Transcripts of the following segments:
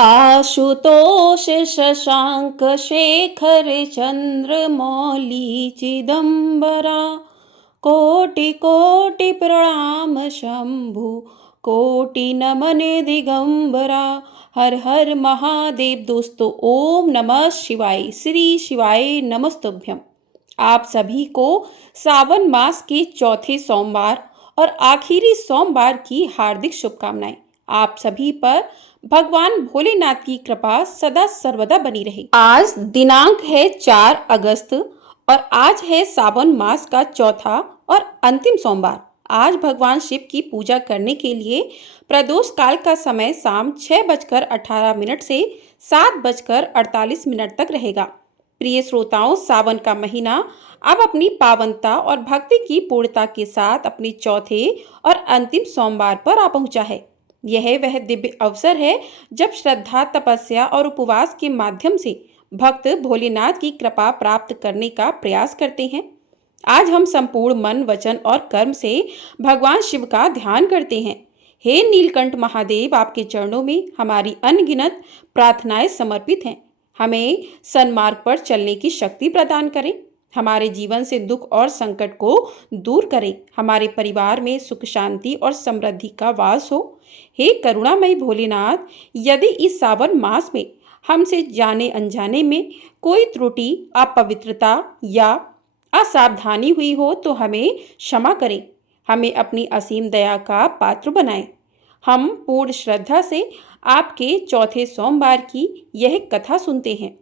आशुतोष शशांक शेखर चंद्रमौली चिदंबरा। कोटि कोटि प्रणाम शंभु, कोटि नमन दिगंबरा। हर हर महादेव। दोस्तों, ओम नमः शिवाय। श्री शिवाय नमस्तुभ्यम। आप सभी को सावन मास के चौथे सोमवार और आखिरी सोमवार की हार्दिक शुभकामनाएं। आप सभी पर भगवान भोलेनाथ की कृपा सदा सर्वदा बनी रहे। आज दिनांक है 4 अगस्त और आज है सावन मास का चौथा और अंतिम सोमवार। आज भगवान शिव की पूजा करने के लिए प्रदोष काल का समय शाम 6:18 से 7:48 तक रहेगा। प्रिय श्रोताओं, सावन का महीना अब अपनी पावनता और भक्ति की पूर्णता के साथ अपने चौथे और अंतिम सोमवार पर आ पहुंचा है। यह वह दिव्य अवसर है जब श्रद्धा, तपस्या और उपवास के माध्यम से भक्त भोलेनाथ की कृपा प्राप्त करने का प्रयास करते हैं। आज हम संपूर्ण मन, वचन और कर्म से भगवान शिव का ध्यान करते हैं। हे नीलकंठ महादेव, आपके चरणों में हमारी अनगिनत प्रार्थनाएं समर्पित हैं। हमें सन्मार्ग पर चलने की शक्ति प्रदान करें, हमारे जीवन से दुख और संकट को दूर करें, हमारे परिवार में सुख, शांति और समृद्धि का वास हो। हे करुणामय भोलेनाथ, यदि इस सावन मास में हमसे जाने अनजाने में कोई त्रुटि, अपवित्रता या असावधानी हुई हो तो हमें क्षमा करें, हमें अपनी असीम दया का पात्र बनाएं। हम पूर्ण श्रद्धा से आपके चौथे सोमवार की यह कथा सुनते हैं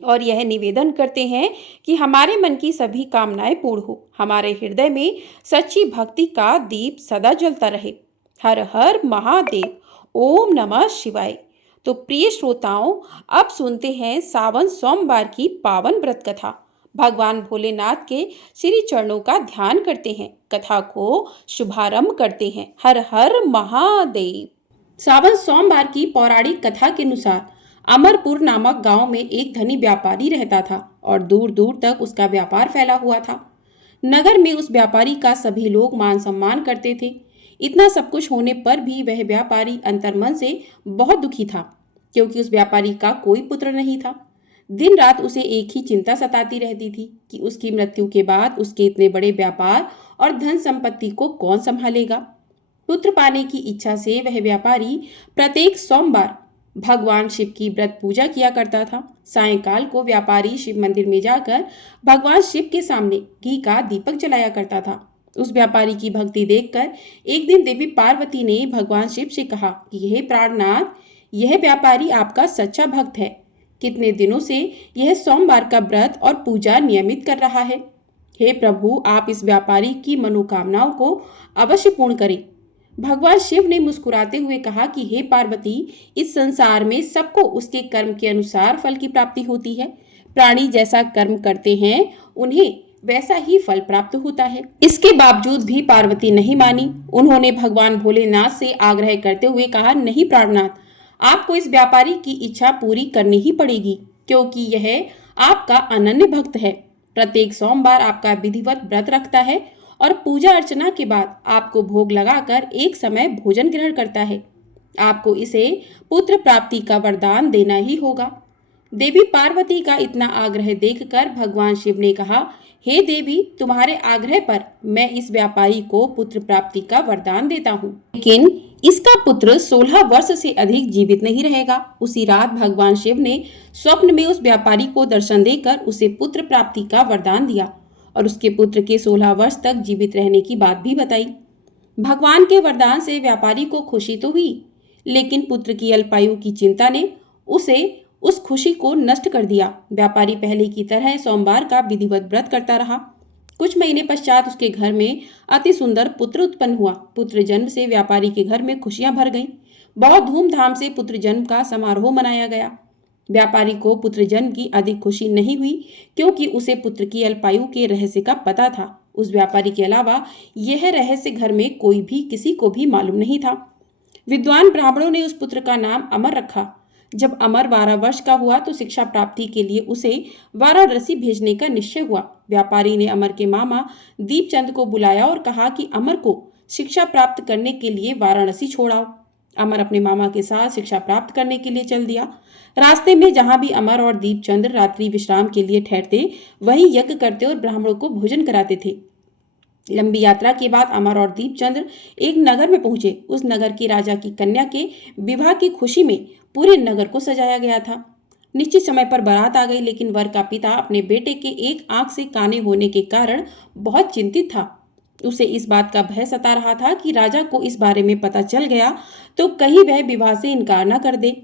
और यह निवेदन करते हैं कि हमारे मन की सभी कामनाएं पूर्ण हो, हमारे हृदय में सच्ची भक्ति का दीप सदा जलता रहे। हर हर महादेव। ओम नमः शिवाय। तो प्रिय श्रोताओं, अब सुनते हैं सावन सोमवार की पावन व्रत कथा। भगवान भोलेनाथ के श्री चरणों का ध्यान करते हैं, कथा को शुभारंभ करते हैं। हर हर महादेव। सावन सोमवार की पौराणिक कथा के अनुसार अमरपुर नामक गांव में एक धनी व्यापारी रहता था और दूर दूर तक उसका व्यापार फैला हुआ था। नगर में उस व्यापारी का सभी लोग मान सम्मान करते थे। इतना सब कुछ होने पर भी वह व्यापारी अंतर्मन से बहुत दुखी था, क्योंकि उस व्यापारी का कोई पुत्र नहीं था। दिन रात उसे एक ही चिंता सताती रहती थी कि उसकी मृत्यु के बाद उसके इतने बड़े व्यापार और धन संपत्ति को कौन संभालेगा। पुत्र पाने की इच्छा से वह व्यापारी प्रत्येक सोमवार भगवान शिव की व्रत पूजा किया करता था। सायंकाल को व्यापारी शिव मंदिर में जाकर भगवान शिव के सामने घी का दीपक जलाया करता था। उस व्यापारी की भक्ति देखकर एक दिन देवी पार्वती ने भगवान शिव से कहा कि हे प्राणनाथ, यह व्यापारी आपका सच्चा भक्त है। कितने दिनों से यह सोमवार का व्रत और पूजा नियमित कर रहा है। हे प्रभु, आप इस व्यापारी की मनोकामनाओं को अवश्य पूर्ण करें। भगवान शिव ने मुस्कुराते हुए कहा कि हे पार्वती, इस संसार में सबको उसके कर्म के अनुसार फल की प्राप्ति होती है। प्राणी जैसा कर्म करते हैं उन्हें वैसा ही फल प्राप्त होता है। इसके बावजूद भी पार्वती नहीं मानी। उन्होंने भगवान भोलेनाथ से आग्रह करते हुए कहा, नहीं प्राणनाथ, आपको इस व्यापारी की इच्छा पूरी करनी ही पड़ेगी, क्योंकि यह आपका अनन्य भक्त है। प्रत्येक सोमवार आपका विधिवत व्रत रखता है और पूजा अर्चना के बाद आपको भोग लगाकर एक समय भोजन ग्रहण करता है। आपको इसे पुत्र प्राप्ति का वरदान देना ही होगा। देवी पार्वती का इतना आग्रह देखकर भगवान शिव ने कहा, हे देवी, तुम्हारे आग्रह पर मैं इस व्यापारी को पुत्र प्राप्ति का वरदान देता हूँ, लेकिन इसका पुत्र 16 वर्ष से अधिक जीवित नहीं रहेगा। उसी रात भगवान शिव ने स्वप्न में उस व्यापारी को दर्शन देकर उसे पुत्र प्राप्ति का वरदान दिया और उसके पुत्र के 16 वर्ष तक जीवित रहने की बात भी बताई। भगवान के वरदान से व्यापारी को खुशी तो हुई, लेकिन पुत्र की अल्पायु की चिंता ने उसे उस खुशी को नष्ट कर दिया। व्यापारी पहले की तरह सोमवार का विधिवत व्रत करता रहा। कुछ महीने पश्चात उसके घर में अति सुंदर पुत्र उत्पन्न हुआ। पुत्र जन्म से व्यापारी के घर में खुशियां भर गईं। बहुत धूमधाम से पुत्र जन्म का समारोह मनाया गया। व्यापारी को पुत्र जन्म की अधिक खुशी नहीं हुई, क्योंकि उसे पुत्र की अल्पायु के रहस्य का पता था। उस व्यापारी के अलावा यह रहस्य घर में कोई भी किसी को भी मालूम नहीं था। विद्वान ब्राह्मणों ने उस पुत्र का नाम अमर रखा। जब अमर 12 वर्ष का हुआ तो शिक्षा प्राप्ति के लिए उसे वाराणसी भेजने का निश्चय हुआ। व्यापारी ने अमर के मामा दीपचंद को बुलाया और कहा कि अमर को शिक्षा प्राप्त करने के लिए वाराणसी छोड़ाओ। अमर अपने मामा के साथ शिक्षा प्राप्त करने के लिए चल दिया। रास्ते में जहां भी अमर और दीपचंद रात्रि विश्राम के लिए ठहरते, वहीं यज्ञ करते और ब्राह्मणों को भोजन कराते थे। लंबी यात्रा के बाद अमर और दीपचंद्र एक नगर में पहुंचे। उस नगर के राजा की कन्या के विवाह की खुशी में पूरे नगर को सजाया गया था। निश्चित समय पर बारात आ गई, लेकिन वर का पिता अपने बेटे के एक आंख से काने होने के कारण बहुत चिंतित था। उसे इस बात का भय सता रहा था कि राजा को इस बारे में पता चल गया तो कहीं वह विवाह से इनकार न कर दे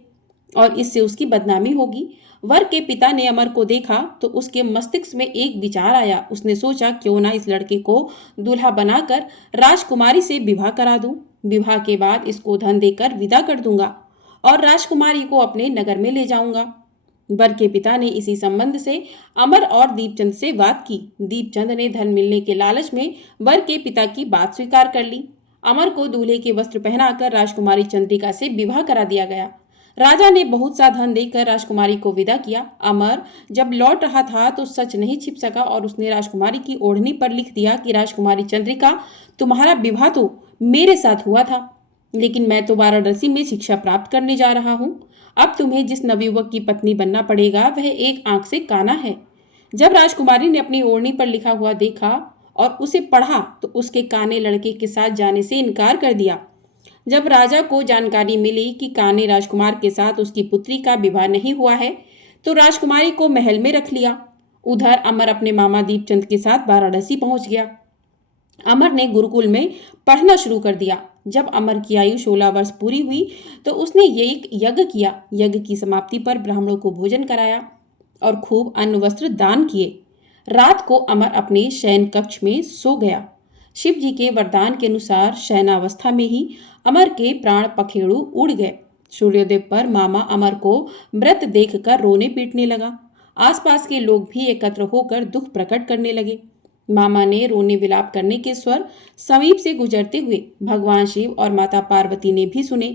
और इससे उसकी बदनामी होगी। वर के पिता ने अमर को देखा तो उसके मस्तिष्क में एक विचार आया। उसने सोचा, क्यों ना इस लड़के को दूल्हा बनाकर राजकुमारी से विवाह करा दूं। विवाह के बाद इसको धन देकर विदा कर दूंगा और राजकुमारी को अपने नगर में ले जाऊंगा। वर के पिता ने इसी संबंध से अमर और दीपचंद से बात की। दीपचंद ने धन मिलने के लालच में वर के पिता की बात स्वीकार कर ली। अमर को दूल्हे के वस्त्र पहनाकर राजकुमारी चंद्रिका से विवाह करा दिया गया। राजा ने बहुत सा धन देकर राजकुमारी को विदा किया। अमर जब लौट रहा था तो सच नहीं छिप सका और उसने राजकुमारी की ओढ़नी पर लिख दिया कि राजकुमारी चंद्रिका, तुम्हारा विवाह तो मेरे साथ हुआ था, लेकिन मैं तो वाराणसी में शिक्षा प्राप्त करने जा रहा हूँ। अब तुम्हें जिस नवयुवक की पत्नी बनना पड़ेगा वह एक आंख से काना है। जब राजकुमारी ने अपनी ओढ़नी पर लिखा हुआ देखा और उसे पढ़ा तो उसके काने लड़के के साथ जाने से इनकार कर दिया। जब राजा को जानकारी मिली कि काने राजकुमार के साथ उसकी पुत्री का विवाह नहीं हुआ है, तो राजकुमारी को महल में रख लिया। उधर अमर अपने मामा दीपचंद के साथ वाराणसी पहुंच गया। अमर ने गुरुकुल में पढ़ना शुरू कर दिया। जब अमर की आयु 16 वर्ष पूरी हुई तो उसने ये एक यज्ञ किया। यज्ञ की समाप्ति पर ब्राह्मणों को भोजन कराया और खूब अन्न वस्त्र दान किए। रात को अमर अपने शयन कक्ष में सो गया। शिव जी के वरदान के अनुसार शयनावस्था में ही अमर के प्राण पखेरु उड़ गए। सूर्योदय पर मामा अमर को मृत देखकर रोने पीटने लगा। आसपास के लोग भी एकत्र होकर दुख प्रकट करने लगे। मामा ने रोने विलाप करने के स्वर समीप से गुजरते हुए भगवान शिव और माता पार्वती ने भी सुने।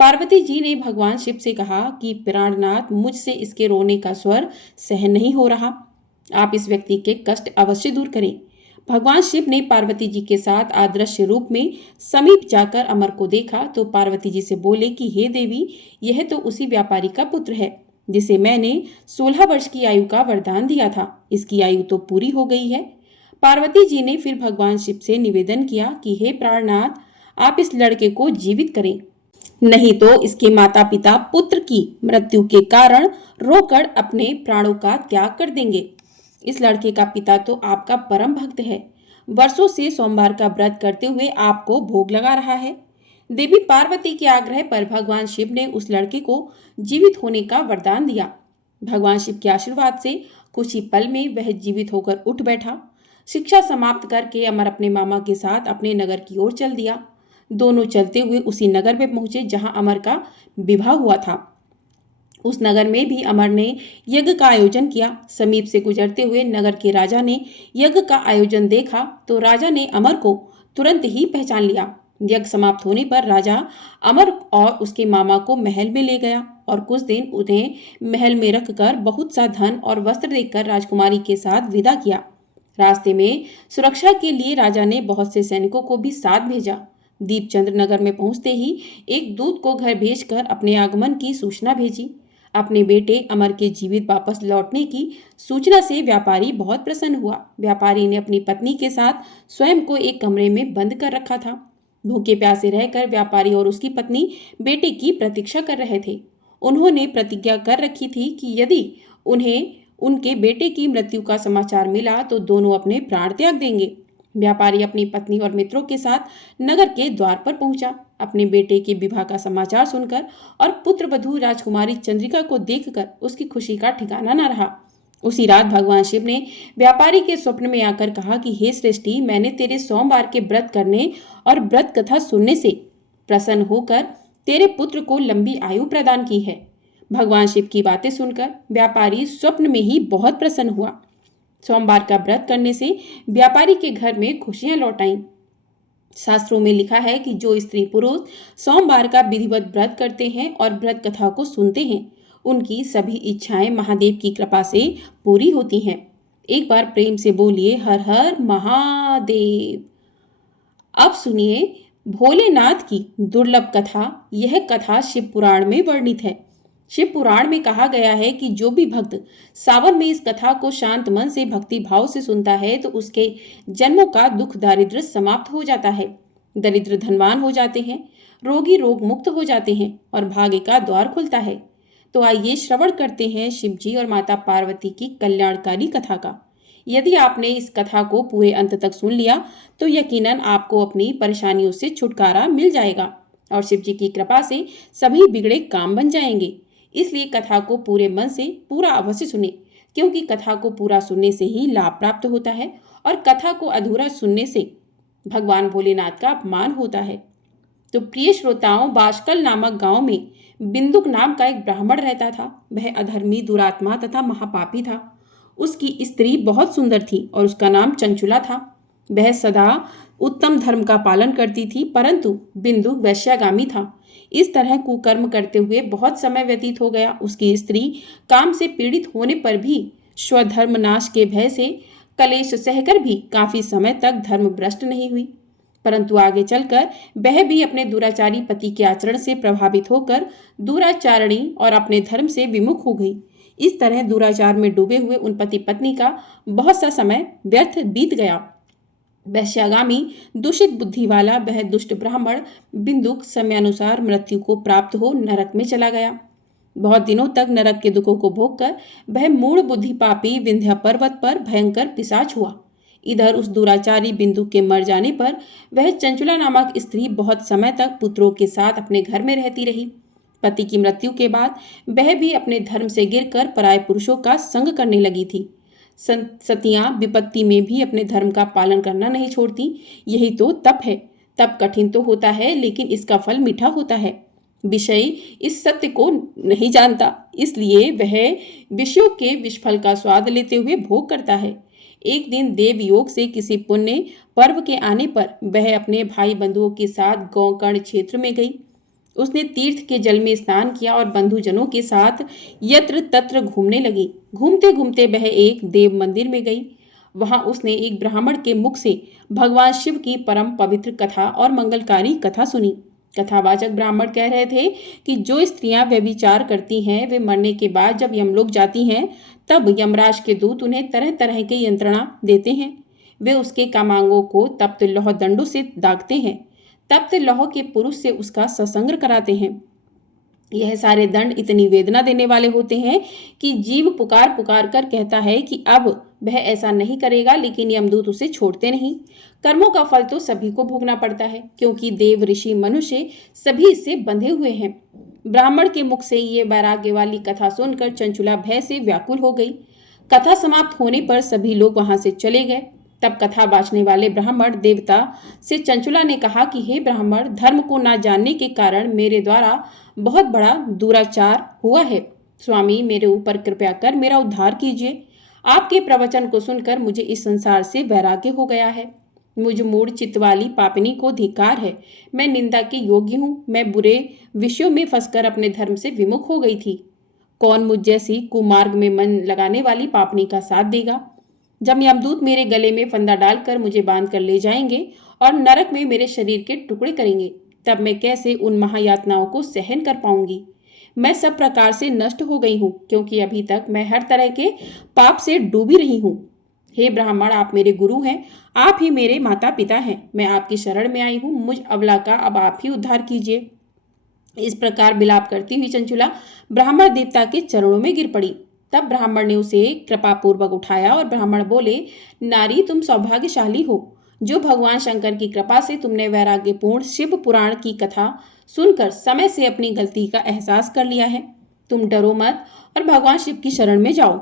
पार्वती जी ने भगवान शिव से कहा कि प्राणनाथ, मुझसे इसके रोने का स्वर सहन नहीं हो रहा, आप इस व्यक्ति के कष्ट अवश्य दूर करें। भगवान शिव ने पार्वती जी के साथ आदृश्य रूप में समीप जाकर अमर को देखा तो पार्वती जी से बोले कि हे देवी, यह तो उसी व्यापारी का पुत्र है जिसे मैंने 16 वर्ष की आयु का वरदान दिया था। इसकी आयु तो पूरी हो गई है। पार्वती जी ने फिर भगवान शिव से निवेदन किया कि हे प्राणनाथ, आप इस लड़के को जीवित करें, नहीं तो इसके माता पिता पुत्र की मृत्यु के कारण रोकर अपने प्राणों का त्याग कर देंगे। इस लड़के का पिता तो आपका परम भक्त है, वर्षों से सोमवार का व्रत करते हुए आपको भोग लगा रहा है। देवी पार्वती के आग्रह पर भगवान शिव ने उस लड़के को जीवित होने का वरदान दिया। भगवान शिव के आशीर्वाद से कुछ ही पल में वह जीवित होकर उठ बैठा। शिक्षा समाप्त करके अमर अपने मामा के साथ अपने नगर की ओर चल दिया। दोनों चलते हुए उसी नगर में पहुंचे जहां अमर का विवाह हुआ था। उस नगर में भी अमर ने यज्ञ का आयोजन किया। समीप से गुजरते हुए नगर के राजा ने यज्ञ का आयोजन देखा तो राजा ने अमर को तुरंत ही पहचान लिया। यज्ञ समाप्त होने पर राजा अमर और उसके मामा को महल में ले गया और कुछ दिन उन्हें महल में रखकर बहुत सा धन और वस्त्र देकर राजकुमारी के साथ विदा किया। रास्ते में सुरक्षा के लिए राजा ने बहुत से सैनिकों को भी साथ भेजा। दीपचंद्र नगर में पहुंचते ही एक दूत को घर भेजकर अपने आगमन की सूचना भेजी। अपने बेटे अमर के जीवित वापस लौटने की सूचना से व्यापारी बहुत प्रसन्न हुआ। व्यापारी ने अपनी पत्नी के साथ स्वयं को एक कमरे में बंद कर रखा था। भूखे प्यासे रहकर व्यापारी और उसकी पत्नी बेटे की प्रतीक्षा कर रहे थे। उन्होंने प्रतिज्ञा कर रखी थी कि यदि उन्हें उनके बेटे की मृत्यु का समाचार मिला तो दोनों अपने प्राण त्याग देंगे। व्यापारी अपनी पत्नी और मित्रों के साथ नगर के द्वार पर पहुंचा। अपने बेटे के विवाह का समाचार सुनकर और पुत्र वधू राजकुमारी चंद्रिका को देखकर उसकी खुशी का ठिकाना न रहा। उसी रात भगवान शिव ने व्यापारी के स्वप्न में आकर कहा कि हे सृष्टि, मैंने तेरे सोमवार के व्रत करने और व्रत कथा सुनने से प्रसन्न होकर तेरे पुत्र को लंबी आयु प्रदान की है। भगवान शिव की बातें सुनकर व्यापारी स्वप्न में ही बहुत प्रसन्न हुआ। सोमवार का व्रत करने से व्यापारी के घर में खुशियां लौट आईं। शास्त्रों में लिखा है कि जो स्त्री पुरुष सोमवार का विधिवत व्रत करते हैं और व्रत कथा को सुनते हैं, उनकी सभी इच्छाएं महादेव की कृपा से पूरी होती हैं। एक बार प्रेम से बोलिए हर हर महादेव। अब सुनिए भोलेनाथ की दुर्लभ कथा। यह कथा शिव पुराण में वर्णित है। शिव पुराण में कहा गया है कि जो भी भक्त सावन में इस कथा को शांत मन से भक्ति भाव से सुनता है तो उसके जन्मों का दुख दारिद्र्य समाप्त हो जाता है। दरिद्र धनवान हो जाते हैं, रोगी रोग मुक्त हो जाते हैं और भाग्य का द्वार खुलता है। तो आइए श्रवण करते हैं शिव जी और माता पार्वती की कल्याणकारी कथा का। यदि आपने इस कथा को पूरे अंत तक सुन लिया तो यकीनन आपको अपनी परेशानियों से छुटकारा मिल जाएगा और शिव जी की कृपा से सभी बिगड़े काम बन जाएंगे। इसलिए कथा को पूरे मन से पूरा अवश्य सुने, क्योंकि कथा को पूरा सुनने से ही लाभ प्राप्त होता है और कथा को अधूरा सुनने से भगवान भोलेनाथ का अपमान होता है। तो प्रिय श्रोताओं, बाशकल नामक गांव में बिंदुक नाम का एक ब्राह्मण रहता था। वह अधर्मी, दुरात्मा तथा महापापी था। उसकी स्त्री बहुत सुंदर थी और उसका नाम चंचुला था। वह सदा उत्तम धर्म का पालन करती थी, परंतु बिंदु वैश्यागामी था। इस तरह कुकर्म करते हुए बहुत समय व्यतीत हो गया। उसकी स्त्री काम से पीड़ित होने पर भी स्वधर्म नाश के भय से कलेश सहकर भी काफी समय तक धर्म भ्रष्ट नहीं हुई, परंतु आगे चलकर वह भी अपने दुराचारी पति के आचरण से प्रभावित होकर दुराचारणी और अपने धर्म से विमुख हो गई। इस तरह दुराचार में डूबे हुए उन पति पत्नी का बहुत सा समय व्यर्थ बीत गया। वैश्यागामी दूषित बुद्धि वाला वह दुष्ट ब्राह्मण बिंदुक समयानुसार मृत्यु को प्राप्त हो नरक में चला गया। बहुत दिनों तक नरक के दुखों को भोगकर वह मूढ़ बुद्धि पापी विंध्या पर्वत पर भयंकर पिशाच हुआ। इधर उस दुराचारी बिंदु के मर जाने पर वह चंचुला नामक स्त्री बहुत समय तक पुत्रों के साथ अपने घर में रहती रही। पति की मृत्यु के बाद वह भी अपने धर्म से गिरकर पराय पुरुषों का संग करने लगी थी। सतियां विपत्ति में भी अपने धर्म का पालन करना नहीं छोड़ती। यही तो तप है। तप कठिन तो होता है, लेकिन इसका फल मीठा होता है। विषय इस सत्य को नहीं जानता, इसलिए वह विषयों के विषफल का स्वाद लेते हुए भोग करता है। एक दिन देव योग से किसी पुण्य पर्व के आने पर वह अपने भाई बंधुओं के साथ गोकर्ण क्षेत्र में गई। उसने तीर्थ के जल में स्नान किया और बंधुजनों के साथ यत्र तत्र घूमने लगी। घूमते घूमते वह एक देव मंदिर में गई। वहां उसने एक ब्राह्मण के मुख से भगवान शिव की परम पवित्र कथा और मंगलकारी कथा सुनी। कथावाचक ब्राह्मण कह रहे थे कि जो स्त्रियां व्यभिचार करती हैं वे मरने के बाद जब यमलोक जाती हैं तब यमराज के दूत उन्हें तरह तरह की यंत्रणा देते हैं। वे उसके कामांगों को तप्त लौह दंडों से दागते हैं। तप्त लौह के पुरुष से उसका सत्संग कराते हैं। यह सारे दंड इतनी वेदना देने वाले होते हैं कि जीव पुकार पुकार कर कहता है कि अब वह ऐसा नहीं करेगा, लेकिन यमदूत उसे छोड़ते नहीं। कर्मों का फल तो सभी को भोगना पड़ता है, क्योंकि देव ऋषि मनुष्य सभी इससे बंधे हुए हैं। ब्राह्मण के मुख से ये वैराग्य वाली कथा सुनकर चंचुला भय से व्याकुल हो गई। कथा समाप्त होने पर सभी लोग वहां से चले गए। तब कथा बांचने वाले ब्राह्मण देवता से चंचुला ने कहा कि हे ब्राह्मण, धर्म को ना जानने के कारण मेरे द्वारा बहुत बड़ा दुराचार हुआ है। स्वामी, मेरे ऊपर कृपया कर मेरा उद्धार कीजिए। आपके प्रवचन को सुनकर मुझे इस संसार से वैराग्य हो गया है। मुझ मूढ़ चित्त वाली पापिनी को धिक्कार है। मैं निंदा के योग्य हूँ। मैं बुरे विषयों में फंसकर अपने धर्म से विमुख हो गई थी। कौन मुझ जैसी कुमार्ग में मन लगाने वाली पापिनी का साथ देगा? जब यमदूत मेरे गले में फंदा डालकर मुझे बांध कर ले जाएंगे और नरक में मेरे शरीर के टुकड़े करेंगे, तब मैं कैसे उन महायातनाओं को सहन कर पाऊंगी? मैं सब प्रकार से नष्ट हो गई हूँ, क्योंकि अभी तक मैं हर तरह के पाप से डूबी रही हूँ। हे ब्राह्मण, आप मेरे गुरु हैं, आप ही मेरे माता पिता हैं। मैं आपकी शरण में आई हूँ। मुझ अबला का अब आप ही उद्धार कीजिए। इस प्रकार विलाप करती हुई चंचुला ब्राह्मण देवता के चरणों में गिर पड़ी। तब ब्राह्मण ने उसे कृपा पूर्वक उठाया और ब्राह्मण बोले, नारी, तुम सौभाग्यशाली हो जो भगवान शंकर की कृपा से तुमने वैराग्यपूर्ण शिव पुराण की कथा सुनकर समय से अपनी गलती का एहसास कर लिया है। तुम डरो मत और भगवान शिव की शरण में जाओ।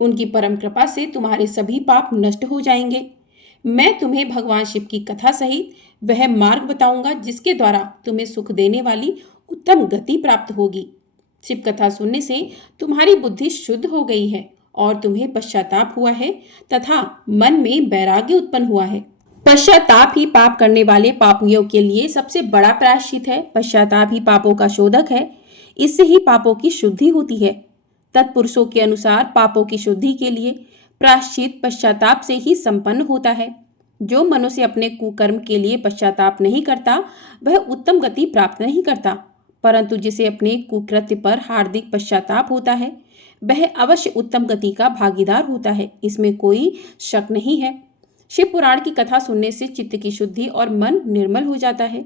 उनकी परम कृपा से तुम्हारे सभी पाप नष्ट हो जाएंगे। मैं तुम्हें भगवान शिव की कथा सहित वह मार्ग बताऊंगा जिसके द्वारा तुम्हें सुख देने वाली उत्तम गति प्राप्त होगी। शिव कथा सुनने से तुम्हारी बुद्धि शुद्ध हो गई है और तुम्हें पश्चाताप हुआ है तथा मन में वैराग्य उत्पन्न हुआ है। पश्चाताप ही पाप करने वाले पापियों के लिए सबसे बड़ा प्रायश्चित है। पश्चाताप ही पापों का शोधक है। इससे ही पापों की शुद्धि होती है। तत्पुरुषों के अनुसार पापों की शुद्धि के लिए प्रायश्चित पश्चाताप से ही संपन्न होता है। जो मनुष्य अपने कुकर्म के लिए पश्चाताप नहीं करता वह उत्तम गति प्राप्त नहीं करता, परंतु जिसे अपने कुकृत्य पर हार्दिक पश्चाताप होता है वह अवश्य उत्तम गति का भागीदार होता है, इसमें कोई शक नहीं है। शिव पुराण की कथा सुनने से चित्त की शुद्धि और मन निर्मल हो जाता है।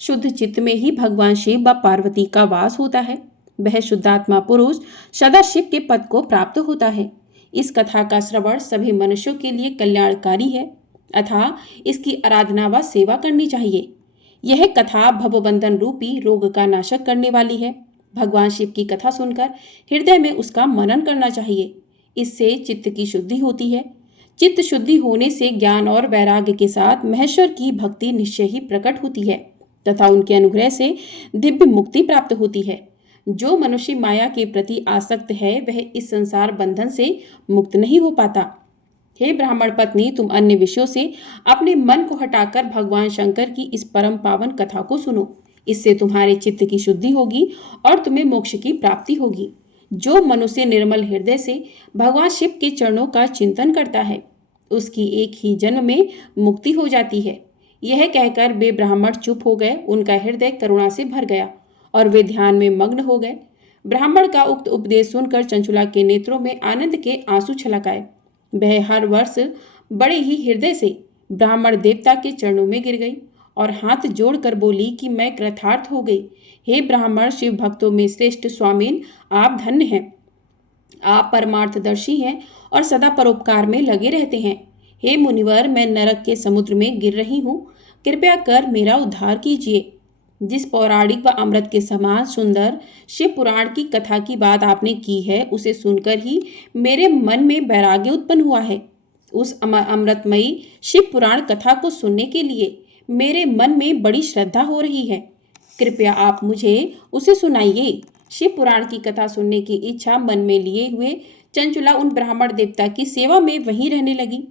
शुद्ध चित्त में ही भगवान शिव व पार्वती का वास होता है। वह शुद्धात्मा पुरुष सदा शिव के पद को प्राप्त होता है। इस कथा का श्रवण सभी मनुष्यों के लिए कल्याणकारी है, अतः इसकी आराधना व सेवा करनी चाहिए। यह कथा भवबंधन रूपी रोग का नाशक करने वाली है। भगवान शिव की कथा सुनकर हृदय में उसका मनन करना चाहिए। इससे चित्त की शुद्धि होती है। चित्त शुद्धि होने से ज्ञान और वैराग्य के साथ महेश्वर की भक्ति निश्चय ही प्रकट होती है तथा उनके अनुग्रह से दिव्य मुक्ति प्राप्त होती है। जो मनुष्य माया के प्रति आसक्त है वह इस संसार बंधन से मुक्त नहीं हो पाता। हे ब्राह्मण पत्नी, तुम अन्य विषयों से अपने मन को हटाकर भगवान शंकर की इस परम पावन कथा को सुनो। इससे तुम्हारे चित्त की शुद्धि होगी और तुम्हें मोक्ष की प्राप्ति होगी। जो मनुष्य निर्मल हृदय से भगवान शिव के चरणों का चिंतन करता है उसकी एक ही जन्म में मुक्ति हो जाती है। यह कहकर वे ब्राह्मण चुप हो गए। उनका हृदय करुणा से भर गया और वे ध्यान में मग्न हो गए। ब्राह्मण का उक्त उपदेश सुनकर चंचुला के नेत्रों में आनंद के आंसू छलक आए। वह हर वर्ष बड़े ही हृदय से ब्राह्मण देवता के चरणों में गिर गई और हाथ जोड़कर बोली कि मैं कृतार्थ हो गई। हे ब्राह्मण शिव भक्तों में श्रेष्ठ स्वामीन, आप धन्य हैं। आप परमार्थदर्शी हैं और सदा परोपकार में लगे रहते हैं। हे मुनिवर, मैं नरक के समुद्र में गिर रही हूँ, कृपया कर मेरा उद्धार कीजिए। जिस पौराणिक व अमृत के समान सुंदर शिव पुराण की कथा की बात आपने की है उसे सुनकर ही मेरे मन में वैराग्य उत्पन्न हुआ है। उस अमृतमयी शिव पुराण कथा को सुनने के लिए मेरे मन में बड़ी श्रद्धा हो रही है। कृपया आप मुझे उसे सुनाइए। शिव पुराण की कथा सुनने की इच्छा मन में लिए हुए चंचुला उन ब्राह्मण देवता की सेवा में वहीं रहने लगी।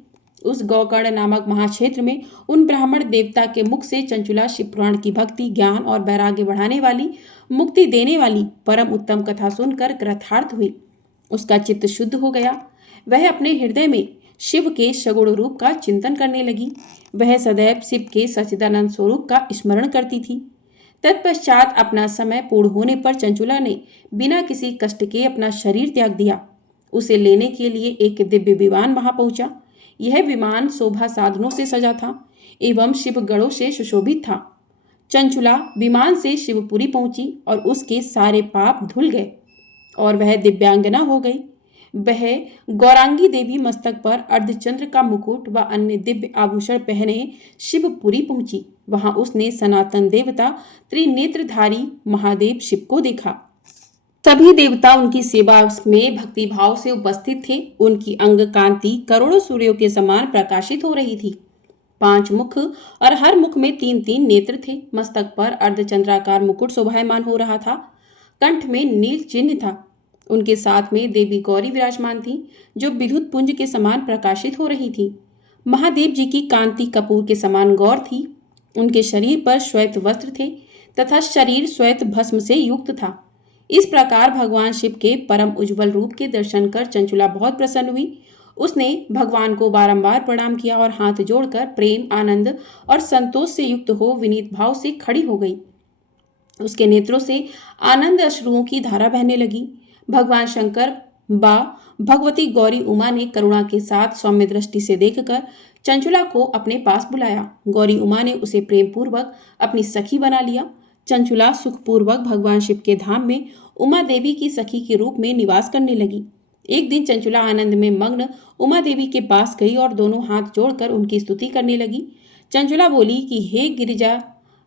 उस गौकर्ण नामक महाक्षेत्र में उन ब्राह्मण देवता के मुख से चंचुला शिव पुराण की भक्ति, ज्ञान और वैराग्य बढ़ाने वाली, मुक्ति देने वाली परम उत्तम कथा सुनकर कृतार्थ हुई। उसका चित्त शुद्ध हो गया। वह अपने हृदय में शिव के सगुण रूप का चिंतन करने लगी। वह सदैव शिव के सच्चिदानंद स्वरूप का स्मरण करती थी। तत्पश्चात अपना समय पूर्ण होने पर चंचुला ने बिना किसी कष्ट के अपना शरीर त्याग दिया। उसे लेने के लिए एक दिव्य विमान वहां पहुंचा। यह विमान शोभा साधनों से सजा था एवं शिव गणों से सुशोभित था। चंचुला विमान से शिवपुरी पहुंची और उसके सारे पाप धुल गए और वह दिव्यांगना हो गई। वह गौरांगी देवी मस्तक पर अर्धचंद्र का मुकुट व अन्य दिव्य आभूषण पहने शिवपुरी पहुंची। वहां उसने सनातन देवता त्रिनेत्रधारी महादेव शिव को देखा। सभी देवता उनकी सेवा में भक्ति भाव से उपस्थित थे। उनकी अंग कांति करोड़ों सूर्यों के समान प्रकाशित हो रही थी। 5 मुख और हर मुख में 3-3 नेत्र थे। मस्तक पर अर्धचंद्राकार मुकुट शोभायमान हो रहा था। कंठ में नील चिन्ह था। उनके साथ में देवी गौरी विराजमान थी जो विद्युत पुंज के समान प्रकाशित हो रही थी। महादेव जी की कांति कपूर के समान गौर थी। उनके शरीर पर श्वेत वस्त्र थे तथा शरीर श्वेत भस्म से युक्त था। इस प्रकार भगवान शिव के परम उज्जवल रूप के दर्शन कर चंचुला बहुत प्रसन्न हुई। उसने भगवान को बारंबार प्रणाम किया और हाथ जोड़कर प्रेम, आनंद और संतोष से युक्त हो विनीत भाव से खड़ी हो गई। उसके नेत्रों से आनंद अश्रुओं की धारा बहने लगी। भगवान शंकर बा भगवती गौरी उमा ने करुणा के साथ सौम्य दृष्टि से देखकर चंचुला को अपने पास बुलाया। गौरी उमा ने उसे प्रेम पूर्वक अपनी सखी बना लिया। चंचुला सुखपूर्वक भगवान शिव के धाम में उमा देवी की सखी के रूप में निवास करने लगी। एक दिन चंचुला आनंद में मग्न उमा देवी के पास गई और दोनों हाथ जोड़कर उनकी स्तुति करने लगी। चंचुला बोली कि हे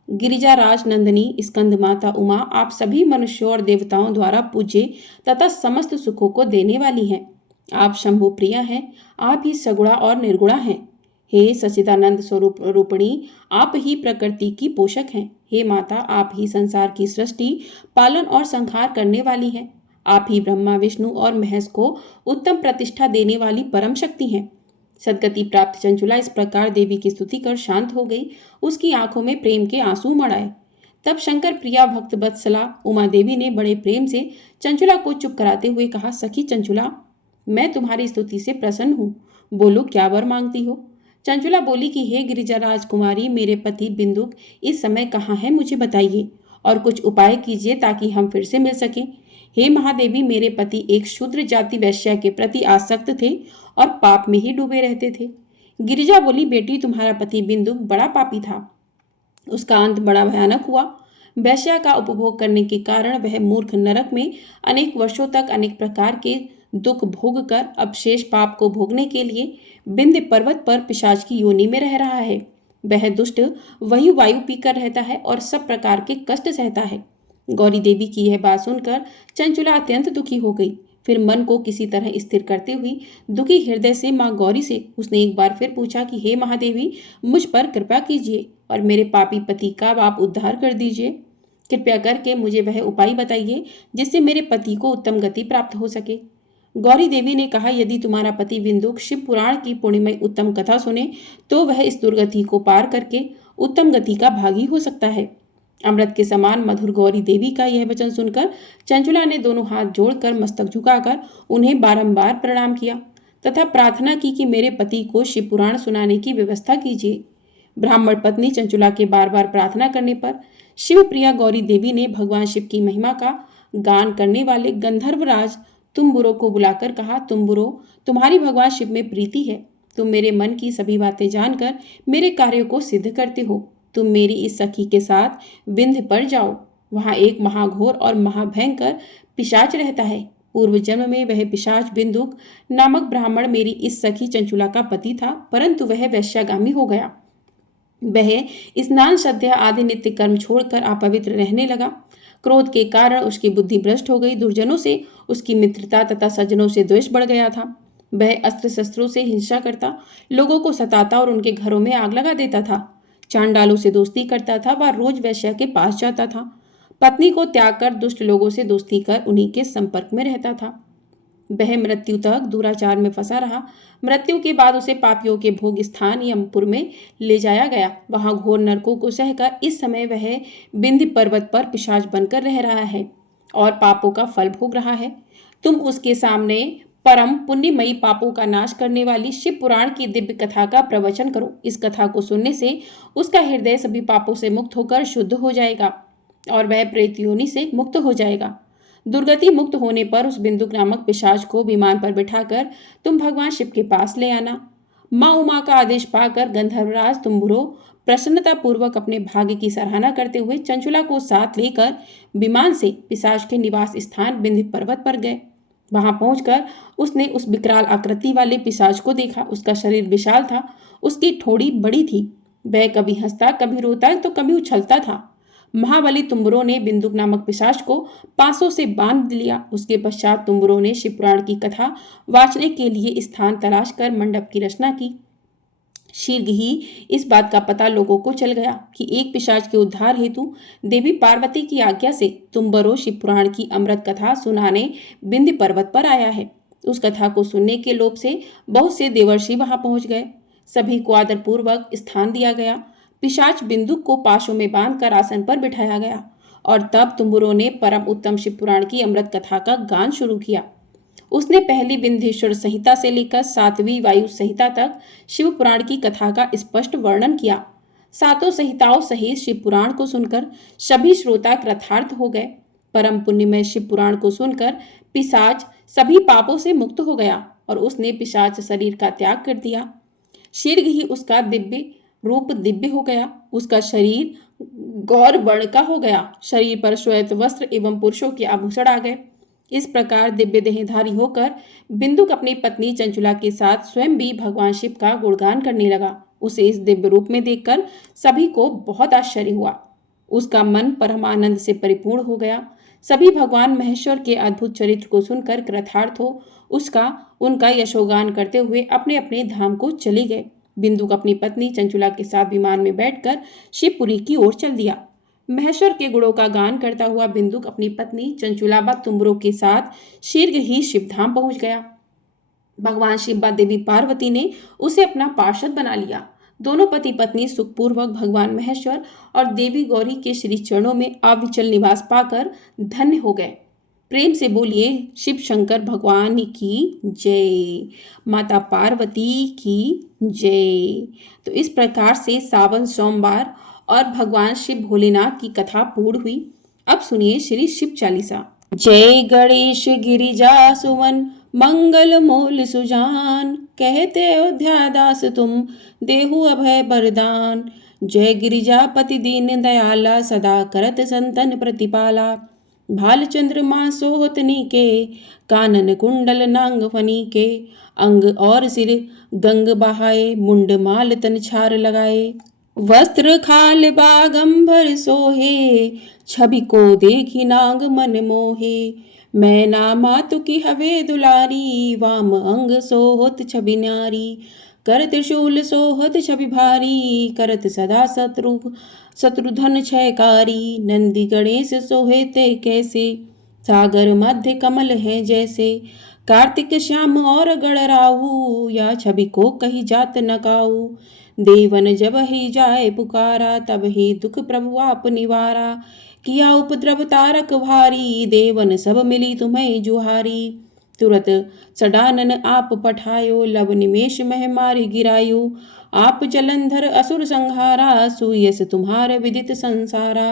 गिरिजाराज नंदिनी स्कंद माता उमा, आप सभी मनुष्यों और देवताओं द्वारा पूज्य तथा समस्त सुखों को देने वाली हैं। आप शंभु प्रिया हैं। आप ही सगुणा और निर्गुणा हैं। हे सच्चिदानंद स्वरूप रूपिणी, आप ही प्रकृति की पोषक हैं। हे माता, आप ही संसार की सृष्टि, पालन और संहार करने वाली हैं। आप ही ब्रह्मा, विष्णु और महेश को उत्तम प्रतिष्ठा देने वाली परम शक्ति हैं। सदगति प्राप्त चंचुला इस प्रकार देवी की स्तुति कर शांत हो गई। उसकी आंखों में प्रेम के आंसू उमड़ आए। तब शंकर प्रिया भक्त वत्सला उमा देवी ने बड़े प्रेम से चंचुला को चुप कराते हुए कहा, सखी चंचुला, मैं तुम्हारी स्तुति से प्रसन्न हूँ। बोलो, क्या वर मांगती हो। चंचुला बोली कि हे गिरिजा राजकुमारी, मेरे पति बिंदुक इस समय कहाँ है, मुझे बताइए और कुछ उपाय कीजिए ताकि हम फिर से मिल सकें। हे महादेवी, मेरे पति एक शूद्र जाति वैश्या के प्रति आसक्त थे और पाप में ही डूबे रहते थे। गिरिजा बोली, बेटी, तुम्हारा पति बिंदुक बड़ा पापी था। उसका अंत बड़ा भयानक हुआ। वैश्या का उपभोग करने के कारण वह मूर्ख नरक में अनेक वर्षों तक अनेक प्रकार के दुख भोग कर अब शेष पाप को भोगने के लिए विंध्य पर्वत पर पिशाच की योनि में रह रहा है। वह दुष्ट वही वायु पीकर रहता है और सब प्रकार के कष्ट सहता है। गौरी देवी की यह बात सुनकर चंचुला अत्यंत दुखी हो गई। फिर मन को किसी तरह स्थिर करते हुए दुखी हृदय से माँ गौरी से उसने एक बार फिर पूछा कि हे महादेवी, मुझ पर कृपा कीजिए और मेरे पापी पति का आप उद्धार कर दीजिए। कृपया करके मुझे वह उपाय बताइए जिससे मेरे पति को उत्तम गति प्राप्त हो सके। गौरी देवी ने कहा, यदि तुम्हारा पति बिंदुक शिव पुराण की पूर्णिमय उत्तम कथा सुने तो वह इस दुर्गति को पार करके उत्तम गति का भागी हो सकता है। अमृत के समान मधुर गौरी देवी का यह वचन सुनकर चंचुला ने दोनों हाथ जोड़कर मस्तक झुकाकर उन्हें बारंबार प्रणाम किया तथा प्रार्थना की कि मेरे पति को शिव पुराण सुनाने की व्यवस्था कीजिए। ब्राह्मण पत्नी चंचुला के बार बार प्रार्थना करने पर शिव प्रिया गौरी देवी ने भगवान शिव की महिमा का गान करने वाले गंधर्वराज तुम्बुरो को बुलाकर कहा, तुम्बुरो, तुम्हारी भगवान शिव में प्रीति है। तुम मेरे मन की सभी बातें जानकर मेरे कार्य को सिद्ध करते हो। तुम मेरी इस सखी के साथ विंध्य पर जाओ। वहां एक महाघोर और महाभयंकर पिशाच रहता है। पूर्व जन्म में वह पिशाच बिंदुक नामक ब्राह्मण मेरी इस सखी चंचुला का पति था, परंतु वह वैश्यागामी हो गया। वह स्नान श्रद्धा आदि नित्य कर्म छोड़कर अपवित्र रहने लगा। क्रोध के कारण उसकी बुद्धि भ्रष्ट हो गई। दुर्जनों से उसकी मित्रता तथा सज्जनों से द्वेष बढ़ गया था। वह अस्त्र शस्त्रों से हिंसा करता, लोगों को सताता और उनके घरों में आग लगा देता था। चांडालों से दोस्ती करता था। वह रोज वैश्या के पास जाता था। पत्नी को त्याग कर दुष्ट लोगों से दोस्ती कर उन्हीं के संपर्क में रहता था। वह मृत्यु तक दुराचार में फंसा रहा। मृत्यु के बाद उसे पापियों के भोग स्थान यमपुर में ले जाया गया। वहां घोर नरकों को सहकर इस समय वह विंध्य पर्वत पर पिशाच बनकर रह रहा है और पापों का फल भोग रहा है। तुम उसके सामने परम पुण्यमयी पापों का नाश करने वाली शिव पुराण की दिव्य कथा का प्रवचन करो। इस कथा को सुनने से उसका हृदय सभी पापों से मुक्त होकर शुद्ध हो जाएगा और वह प्रेत योनि से मुक्त हो जाएगा। दुर्गति मुक्त होने पर उस बिंदुक नामक पिशाच को विमान पर बिठाकर तुम भगवान शिव के पास ले आना। माँ उमा का आदेश पाकर गंधर्वराज तुम्बुरो प्रसन्नता पूर्वक अपने भाग्य की सराहना करते हुए चंचुला को साथ लेकर विमान से पिशाच के निवास स्थान विंध्य पर्वत पर गए। वहां पहुंचकर उसने उस विकराल आकृति वाले पिशाच को देखा। उसका शरीर विशाल था, उसकी ठोड़ी बड़ी थी। वह कभी हंसता, कभी रोता तो कभी उछलता था। महाबली तुम्बुरो ने बिंदुक नामक पिशाच को पांसों से बांध लिया। उसके पश्चात तुम्बुरो ने शिव पुराण की कथा वाचने के लिए स्थान तलाश कर मंडप की रचना की। शीघ्र ही इस बात का पता लोगों को चल गया कि एक पिशाच के उद्धार हेतु देवी पार्वती की आज्ञा से तुम्बुरो शिव पुराण की अमृत कथा सुनाने विंध्य पर्वत पर आया है। उस कथा को सुनने के लोभ से बहुत से देवर्षि वहां पहुंच गए। सभी को आदरपूर्वक स्थान दिया गया। पिशाच बिंदुक को पाशों में बांधकर आसन पर बिठाया गया और तब तुम्बुरो ने परम उत्तम शिव पुराण की अमृत कथा का गान शुरू किया। उसने पहली विंध्येश्वर संहिता से लेकर 7वीं वायु संहिता तक शिव पुराण की कथा का स्पष्ट वर्णन किया। सातों संहिताओं सहित शिव पुराण को सुनकर सभी श्रोता कृतार्थ हो गए। परम पुण्यमय शिव पुराण को सुनकर पिशाच सभी पापों से मुक्त हो गया और उसने पिशाच शरीर का त्याग कर दिया। शीघ्र ही उसका दिव्य रूप दिव्य हो गया। उसका शरीर गौर वर्ण का हो गया। शरीर पर श्वेत वस्त्र एवं पुरुषों के आभूषण आ गए। इस प्रकार दिव्य देहधारी होकर बिंदुक अपनी पत्नी चंचुला के साथ स्वयं भी भगवान शिव का गुणगान करने लगा। उसे इस दिव्य रूप में देखकर सभी को बहुत आश्चर्य हुआ। उसका मन परमानंद से परिपूर्ण हो गया। सभी भगवान महेश्वर के अद्भुत चरित्र को सुनकर कृतार्थ हो उनका यशोगान करते हुए अपने अपने धाम को चले गए। बिंदुक अपनी पत्नी चंचुला के साथ विमान में बैठकर शिवपुरी की ओर चल दिया। महेश्वर के गुणों का गान करता हुआ बिंदुक अपनी पत्नी चंचुला व तुम्बुरो के साथ शीघ्र ही शिवधाम पहुंच गया। भगवान शिव व देवी पार्वती ने उसे अपना पार्षद बना लिया। दोनों पति पत्नी सुखपूर्वक भगवान महेश्वर और देवी गौरी के श्री चरणों में अविचल निवास पाकर धन्य हो गए। प्रेम से बोलिए शिव शंकर भगवान की जय, माता पार्वती की जय। तो इस प्रकार से सावन सोमवार और भगवान शिव भोलेनाथ की कथा पूर्ण हुई। अब सुनिए श्री शिव चालीसा। जय गणेश गिरिजा सुवन मंगल मूल सुजान, कहते अयोध्या दास तुम देहु अभय वरदान। जय गिरिजापति दीन दयाला, सदा करत संतन प्रतिपाला। भाल चंद्रमा सोहतनी के, कानन कुंडल नांग फनी के। अंग और सिर गंग बहाए, मुंड माल तन छार लगाए। वस्त्र खाल बागंबर सोहे, छवि को देखी नाग मन मोहे। मैना मातु की हवे दुलारी, वाम अंग सोहत छवि न्यारी। कर त्रिशूल सोहत छवि भारी, करत सदा शत्रुधन क्षयकारी। नंदी गणेश सोहे ते कैसे, सागर मध्य कमल है जैसे। कार्तिक श्याम और गणराहु, या छवि को कही जात न काऊ। देवन जब ही जाए पुकारा, तब ही दुख प्रभु आप निवारा। किया उपद्रव तारक भारी, देवन सब मिली तुम्हें जुहारी। तुरत सडानन आप पठायो, लव निमेष मह मारी गिरायो। आप जलंधर असुर संहारा, सुयस तुम्हार विदित संसारा।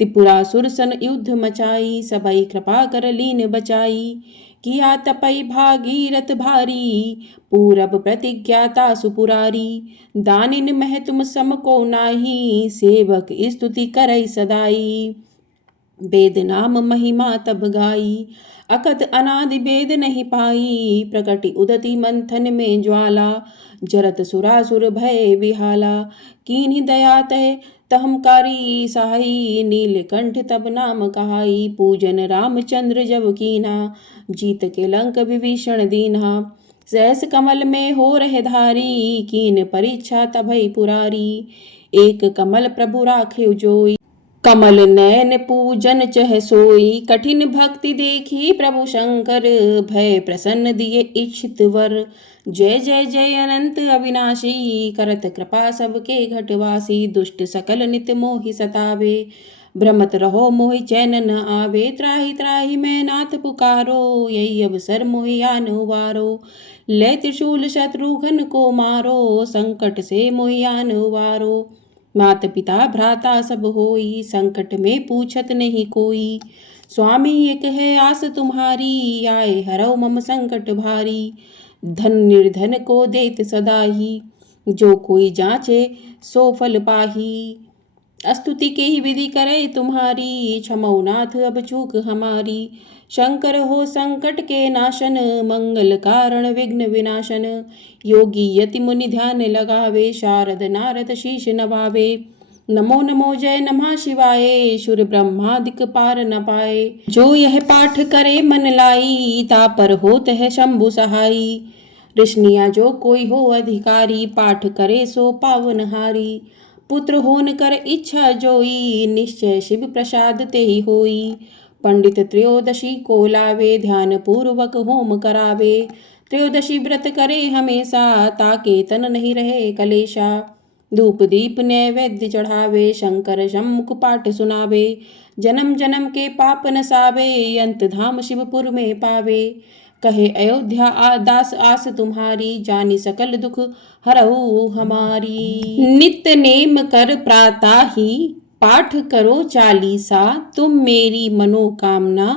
त्रिपुरासुर सन युद्ध मचाई, सबई कृपा कर लीन बचाई। किया तपई भागीरथ भारी, पूरब प्रतिज्ञाता सुपुरारी। दानिन मह तुम सम को नाही, सेवक स्तुति करई सदाई। वेद नाम महिमा तब गाई, अकथ अनादि वेद नहीं पाई। प्रकटि उदति मंथन में ज्वाला, जरत सुरासुर भय विहाला। कीन्ही दया तह तहमकारी सहाई, नीलकंठ तब नाम कहाई। पूजन रामचंद्र जब कीना, जीत के लंक विभीषण दीन्हा। सहस कमल में हो रहे धारी, कीन परीक्षा तभई पुरारी। एक कमल प्रभु राखे जोई, कमल नयन पूजन चह सोई। कठिन भक्ति देखी प्रभु शंकर, भय प्रसन्न दिए इच्छित वर। जय जय जय अनंत अविनाशी, करत कृपा सबके घटवासी। दुष्ट सकल नित मोहि सतावे, भ्रमत रहो मोहि चैन न आवे। त्राहि त्राहि मैं नाथ पुकारो, यही अवसर मोहि आन उबारो। ले त्रिशूल शत्रुघ्न को मारो, संकट से मोहि आन उबारो। मात पिता भ्राता सब होई, संकट में पूछत नहीं कोई। स्वामी एक है आस तुम्हारी, आए हरौ मम संकट भारी। धन निर्धन को देत सदाही, जो कोई जांचे सो फल पाही। स्तुति के ही विधि करे तुम्हारी, क्षमौ नाथ अब चूक हमारी। शंकर हो संकट के नाशन, मंगल कारण विघ्न विनाशन। योगी यति मुनि ध्यान लगावे, शारद नारद शीश नवावे। नमो नमो जय नमः शिवाय, शुर ब्रह्मादिक पार न पाए। जो यह पाठ करे मन लाई, तापर होत है शंभु सहाई। ऋषनिया जो कोई हो अधिकारी, पाठ करे सो पावन हारी। पुत्र होन कर इच्छा जोई, निश्चय शिव प्रसाद ते ही होई। पंडित त्रयोदशी को लावे, ध्यान पूर्वक होम करावे। त्रयोदशी व्रत करे हमेशा, ताके तन नहीं रहे कलेशा। धूप दीप नैवेद्य चढ़ावे, शंकर सम्मुख पाठ सुनावे। जन्म जन्म के पाप नसावे, अंत धाम शिवपुर में पावे। कहे अयोध्या दास आस तुम्हारी, जानी सकल दुख हरहु हमारी। नित्य नेम कर प्रातः ही, पाठ करो चालीसा। तुम मेरी मनोकामना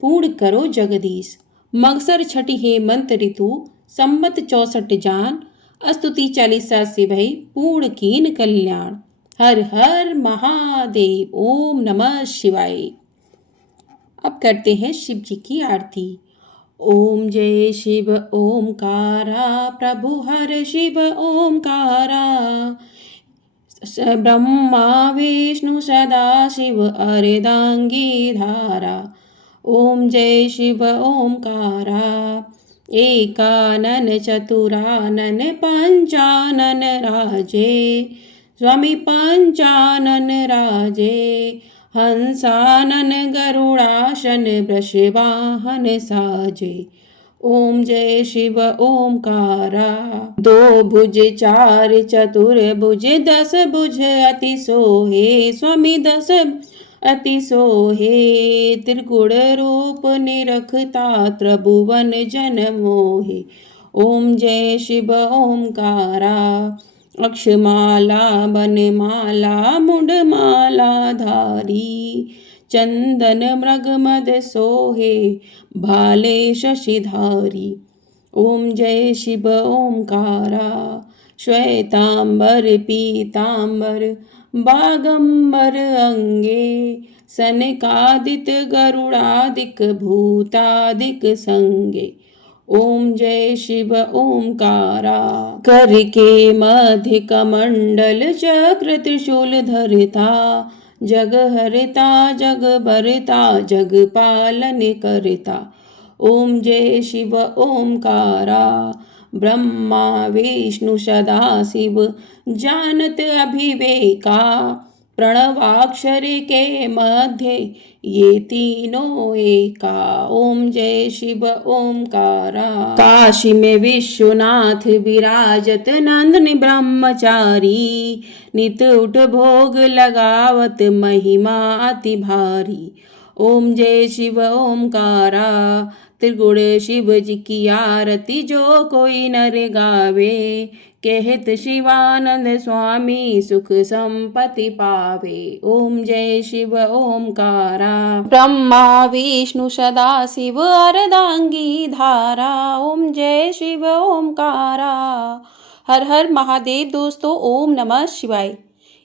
पूर्ण करो जगदीश। मगसर छठी हेमंत ऋतु, संवत 64 जान। स्तुति चालीसा से भई पूर्ण कीन कल्याण। हर हर महादेव। ओम नमः शिवाय। अब करते हैं शिव जी की आरती। ओम जय शिव ओमकारा, प्रभु हर शिव ओमकारा। ब्रह्मा विष्णु सदा शिव अर्धांगी धारा। ओम जय शिव ओमकारा। एकानन चतुरानन पंचानन राजे, स्वामी पंचानन राजे। हंसानन गरुड़ासन वृषवाहन साजे। ओम जय शिव ओमकारा। दो भुज चार चतुर भुज, 10 भुज अति सोहे। स्वामी 10 अति सोहे। त्रिगुण रूप निरखता त्रिभुवन जन मोहे। ओम जय शिव ओमकारा। अक्षमाला बनमाला मुंडमाला धारी। चंदन मृग मद सोहे भाले शशिधारी। ओम जय शिव ओमकारा। श्वेतांबर पीतांबर बागंबर अंगे। सनकादिक गरुड़ादिक भूतादिक संगे। ओम जय शिव ओमकारा। करके मध्य कमंडल चक्र त्रिशूल धरता। जग हरता जग भरता जग पालन करता। ओम जय शिव ओमकारा। ब्रह्मा विष्णु सदा शिव जानत अभिवेका। प्रणवाक्षर के मध्य ये तीनों एका। ओम जय शिव ओमकारा। काशी में विश्वनाथ विराजत नंदन ब्रह्मचारी। नित उठ भोग लगावत महिमा अति भारी। ओम जय शिव ओमकारा। त्रिगुण शिव जी की आरती जो कोई नर गावे। कहत शिवानंद स्वामी सुख संपत्ति पावे। ओम जय शिव ओमकारा। ब्रह्मा विष्णु सदा शिव अर्धांगी धारा। ओम जय शिव ओमकारा। हर हर महादेव दोस्तों, ओम नमः शिवाय।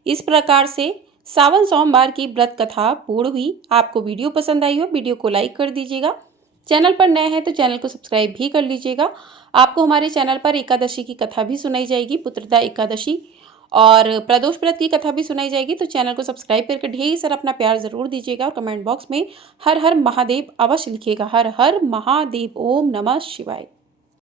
इस प्रकार से सावन सोमवार की व्रत कथा पूर्ण हुई। आपको वीडियो पसंद आई हो, वीडियो को लाइक कर दीजिएगा। चैनल पर नए हैं तो चैनल को सब्सक्राइब भी कर लीजिएगा। आपको हमारे चैनल पर एकादशी की कथा भी सुनाई जाएगी, पुत्रदा एकादशी और प्रदोष व्रत की कथा भी सुनाई जाएगी। तो चैनल को सब्सक्राइब करके ढेर सारा अपना प्यार जरूर दीजिएगा और कमेंट बॉक्स में हर हर महादेव अवश्य लिखिएगा। हर हर महादेव। ओम नमः शिवाय।